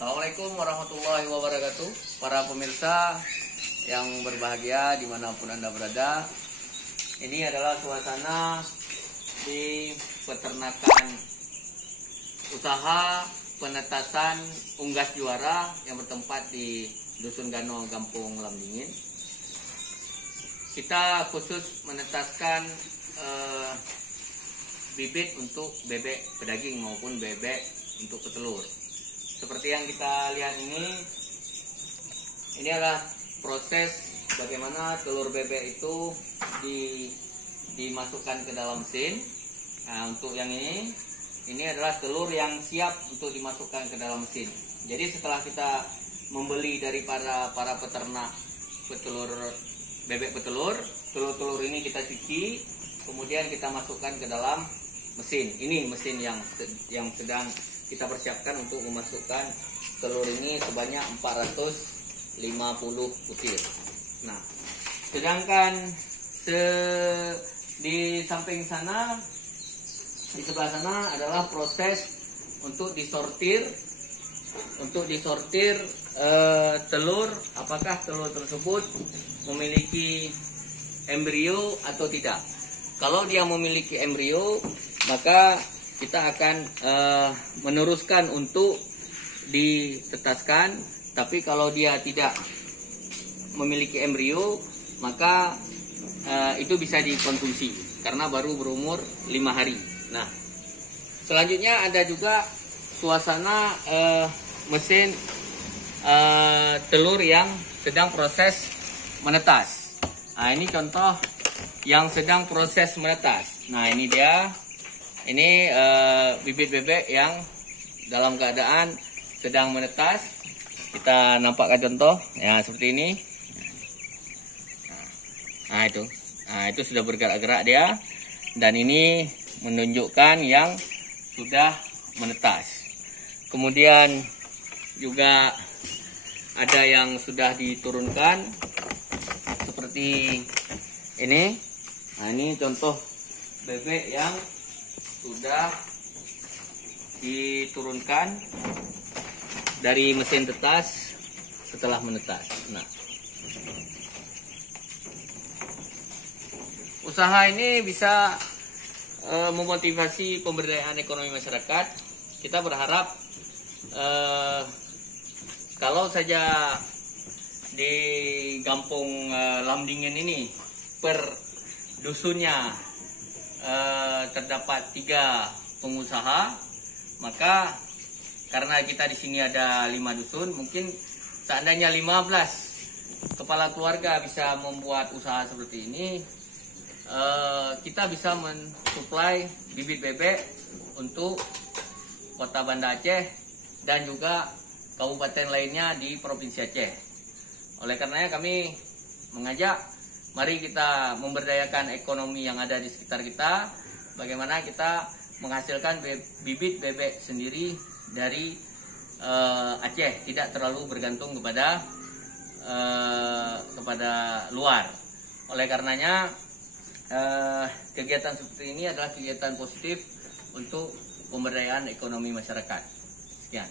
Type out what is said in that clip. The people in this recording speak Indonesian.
Assalamualaikum warahmatullahi wabarakatuh. Para pemirsa yang berbahagia dimanapun Anda berada. Ini adalah suasana di peternakan usaha penetasan unggas juara yang bertempat di Dusun Gano, Kampung Lamdingin. Kita khusus menetaskan bibit untuk bebek pedaging maupun bebek untuk petelur. Seperti yang kita lihat ini adalah proses bagaimana telur bebek itu dimasukkan ke dalam mesin. Nah, untuk yang ini adalah telur yang siap untuk dimasukkan ke dalam mesin. Jadi setelah kita membeli dari para peternak bebek petelur, telur-telur ini kita cuci, kemudian kita masukkan ke dalam mesin. Ini mesin yang sedang kita persiapkan untuk memasukkan telur ini sebanyak 450 butir. Nah, sedangkan di samping sana, di sebelah sana adalah proses untuk disortir telur, apakah telur tersebut memiliki embrio atau tidak. Kalau dia memiliki embrio, maka kita akan meneruskan untuk ditetaskan. Tapi kalau dia tidak memiliki embrio, maka itu bisa dikonsumsi karena baru berumur 5 hari. Nah, selanjutnya ada juga suasana mesin telur yang sedang proses menetas. Nah, ini contoh yang sedang proses menetas. Nah, ini dia. Ini bibit bebek yang dalam keadaan sedang menetas. Kita nampakkan contoh ya seperti ini. Nah itu sudah bergerak-gerak dia, dan ini menunjukkan yang sudah menetas. Kemudian juga ada yang sudah diturunkan seperti ini. Nah, ini contoh bebek yang sudah diturunkan dari mesin tetas setelah menetas. Nah, usaha ini bisa memotivasi pemberdayaan ekonomi masyarakat. Kita berharap kalau saja di Kampung Lamdingin ini per dusunnya terdapat 3 pengusaha, maka karena kita di sini ada 5 dusun, mungkin seandainya 15 kepala keluarga bisa membuat usaha seperti ini, kita bisa mensuplai bibit bebek untuk Kota Banda Aceh dan juga kabupaten lainnya di Provinsi Aceh. Oleh karenanya kami mengajak, mari kita memberdayakan ekonomi yang ada di sekitar kita. Bagaimana kita menghasilkan bibit bebek sendiri dari Aceh, tidak terlalu bergantung kepada luar. Oleh karenanya kegiatan seperti ini adalah kegiatan positif untuk pemberdayaan ekonomi masyarakat. Sekian.